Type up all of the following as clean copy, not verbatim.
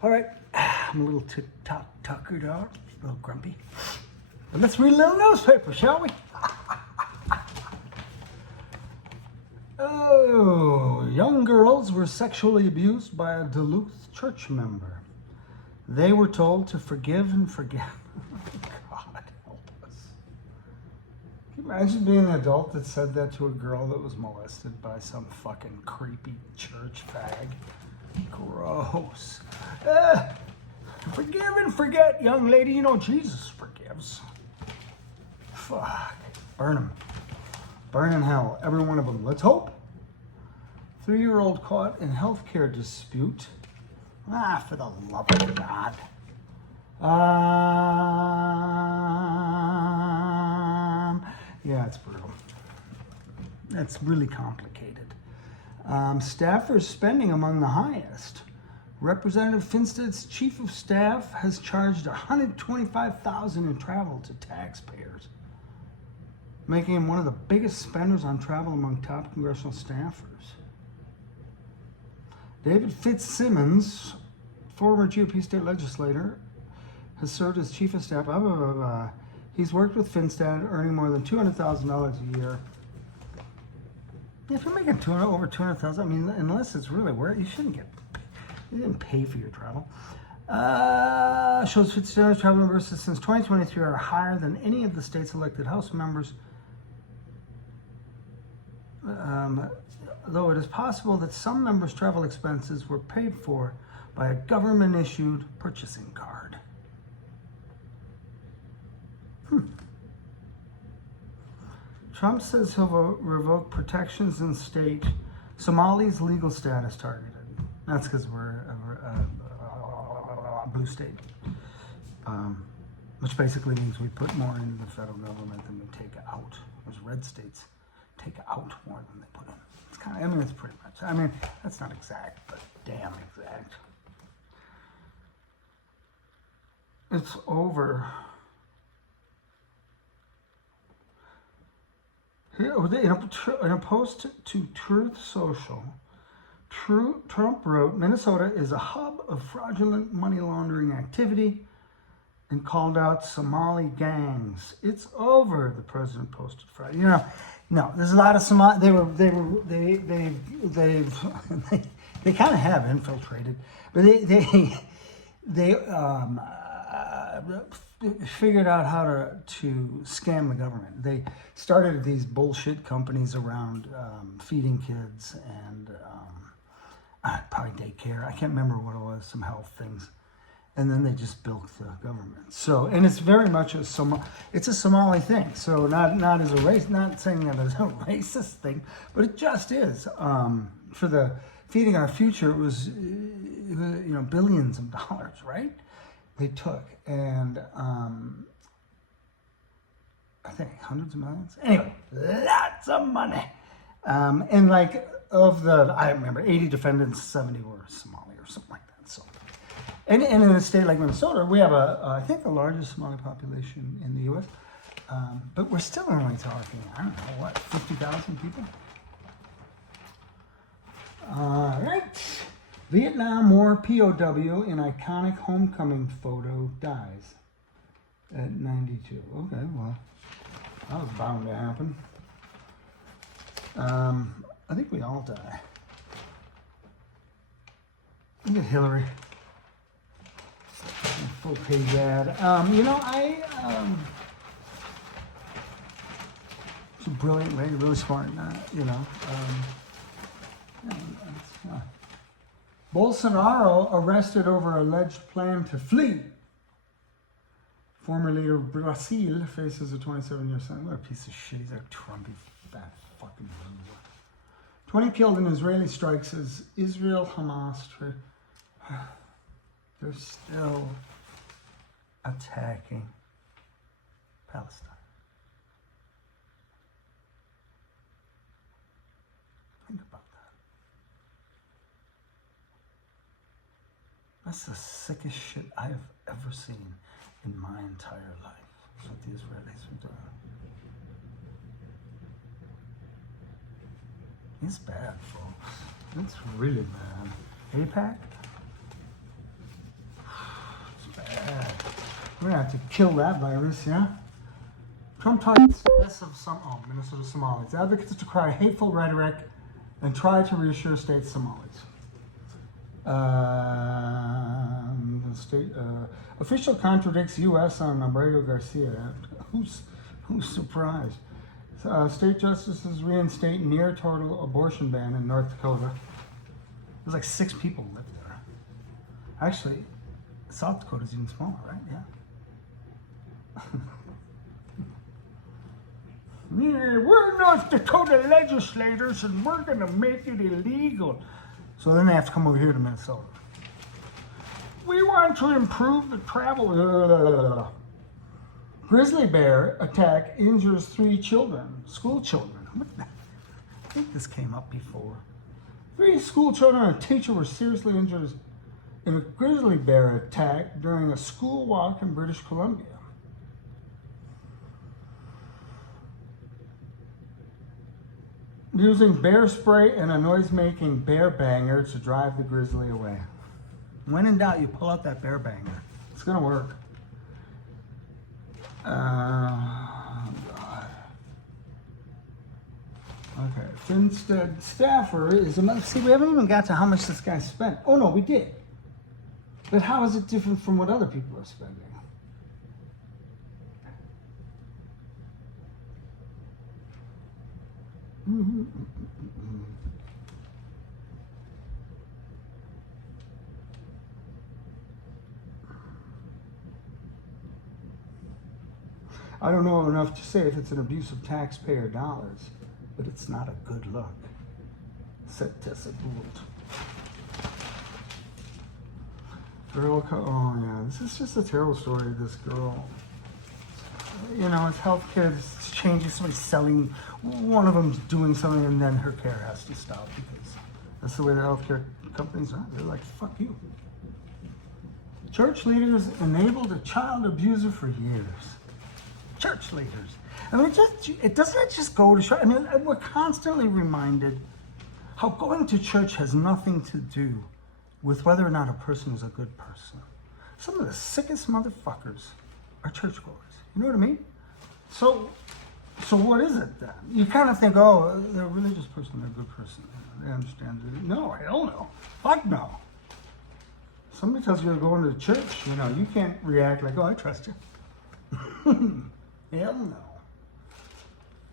All right, I'm a little tuckered out, a little grumpy. But let's read a little newspaper, shall we? Oh, young girls were sexually abused by a Duluth church member. They were told to forgive and forget. God help us. Can you imagine being an adult that said that to a girl that was molested by some fucking creepy church fag? Gross. Forgive and forget, young lady. You know Jesus forgives. Fuck. Burn them. Burn in hell. Every one of them. Let's hope. 3-year-old caught in healthcare dispute. For the love of God. Yeah, it's brutal. That's really complicated. Staffers spending among the highest. Representative Finstad's chief of staff has charged $125,000 in travel to taxpayers, making him one of the biggest spenders on travel among top congressional staffers. David Fitzsimmons, former GOP state legislator, has served as chief of staff. He's worked with Finstad, earning more than $200,000 a year. If you're making over $200,000, I mean, unless it's really worth, you didn't pay for your travel. Shows Fitzgerald's travel numbers since 2023 are higher than any of the state's elected House members. Though it is possible that some members' travel expenses were paid for by a government-issued purchasing card. Trump says he'll revoke protections in state Somali's legal status targeted. That's because we're a blue state, which basically means we put more into the federal government than we take out. Whereas red states take out more than they put in. It's kind of, it's pretty much. That's not exact, but damn exact. It's over. In a post to Truth Social, Trump wrote, Minnesota is a hub of fraudulent money laundering activity, and called out Somali gangs. It's over, the president posted Friday. No, there's a lot of Somali. They kind of have infiltrated, but they figured out how to scam the government. They started these bullshit companies around feeding kids and probably daycare. I can't remember what it was, some health things. And then they just bilked the government. So, and it's very much a Somali thing. So not as a race, not saying that as a racist thing, but it just is. For the feeding our future, it was billions of dollars, right? They took, and I think hundreds of millions. Anyway, lots of money. And I remember 80 defendants, 70 were Somali or something like that. So, and in a state like Minnesota, we have I think the largest Somali population in the U.S. But we're still only talking, 50,000 people. All right. Vietnam War POW in iconic homecoming photo dies at 92. Okay, well, that was bound to happen. I think we all die. Look at Hillary. Full page ad. She's a brilliant lady, really smart. Bolsonaro arrested over alleged plan to flee. Former leader of Brazil faces a 27-year sentence. What a piece of shit. He's a Trumpy fat fucking loser. 20 killed in Israeli strikes as Israel Hamas. They're still attacking Palestine. Think about that. That's the sickest shit I have ever seen in my entire life. That's what the Israelis are doing. It's bad, folks. It's really bad. AIPAC? We're gonna have to kill that virus, yeah? Trump targets Minnesota Somalis. Advocates decry hateful rhetoric and try to reassure state Somalis. Official contradicts U.S. on Abrego Garcia. Who's surprised? State justices reinstate near total abortion ban in North Dakota. There's like 6 people live there. Actually, South Dakota's even smaller, right? Yeah. Yeah, we're North Dakota legislators and we're going to make it illegal. So then they have to come over here to Minnesota. We want to improve the travel. Grizzly bear attack injures 3 children, school children. I think this came up before. 3 school children and a teacher were seriously injured in a grizzly bear attack during a school walk in British Columbia. Using bear spray and a noise-making bear banger to drive the grizzly away. When in doubt, you pull out that bear banger. It's gonna work. God. Okay, Finstead staffer is a... See, we haven't even got to how much this guy spent. Oh no, we did. But how is it different from what other people are spending? I don't know enough to say if it's an abuse of taxpayer dollars, but it's not a good look, said Tessa Gould. Oh yeah, this is just a terrible story of this girl. You know, it's healthcare, it's changing, somebody's selling, one of them's doing something and then her care has to stop because that's the way the healthcare companies are. They're like, fuck you. Church leaders enabled a child abuser for years. Church leaders. I mean, it doesn't just go to show. I mean, we're constantly reminded how going to church has nothing to do with whether or not a person is a good person. Some of the sickest motherfuckers are churchgoers. You know what I mean? So what is it then? You kind of think, oh, they're a religious person, they're a good person. They understand it. No, hell no. Fuck no. Somebody tells you to go into the church, you know, you can't react like, oh, I trust you. Hell no.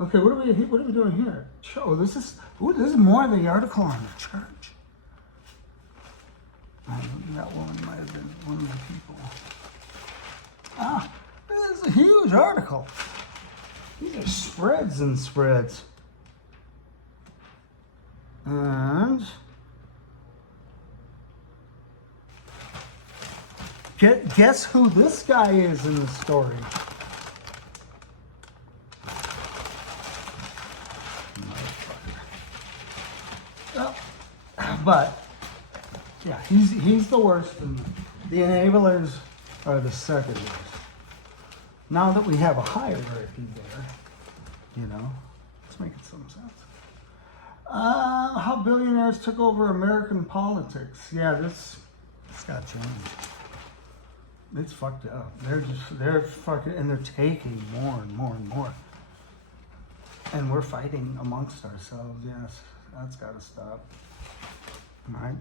Okay, what are we doing here? Oh, this is more of the article on the church. That woman might have been one of the people. This is a huge article. These are spreads and spreads. And guess who this guy is in the story? But yeah, he's the worst, and the enablers are the second worst. Now that we have a hierarchy there, you know, let's make it some sense. How billionaires took over American politics. Yeah, this got changed. It's fucked up. They're fucking, and they're taking more and more and more. And we're fighting amongst ourselves. Yes, that's got to stop. All right.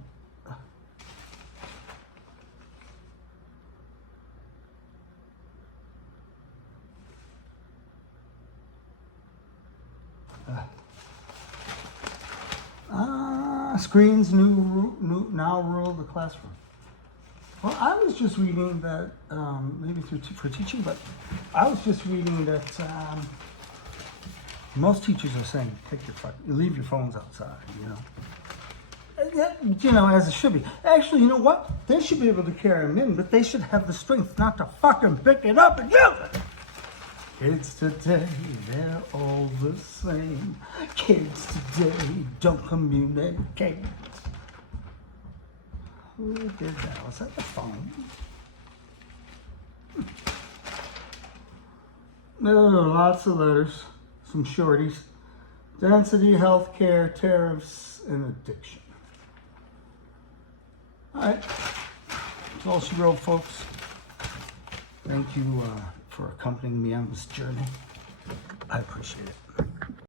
Screens now rule the classroom. Well, I was just reading that, maybe for teaching, but I was just reading that most teachers are saying, leave your phones outside, you know. You know, as it should be. Actually, you know what? They should be able to carry them in, but they should have the strength not to fucking pick it up and use it. Kids today, they're all the same. Kids today don't communicate. Who did that? Was that the phone? No, lots of letters. Some shorties. Density, healthcare, tariffs, and addiction. All right. That's all she wrote, folks. Thank you for accompanying me on this journey. I appreciate it.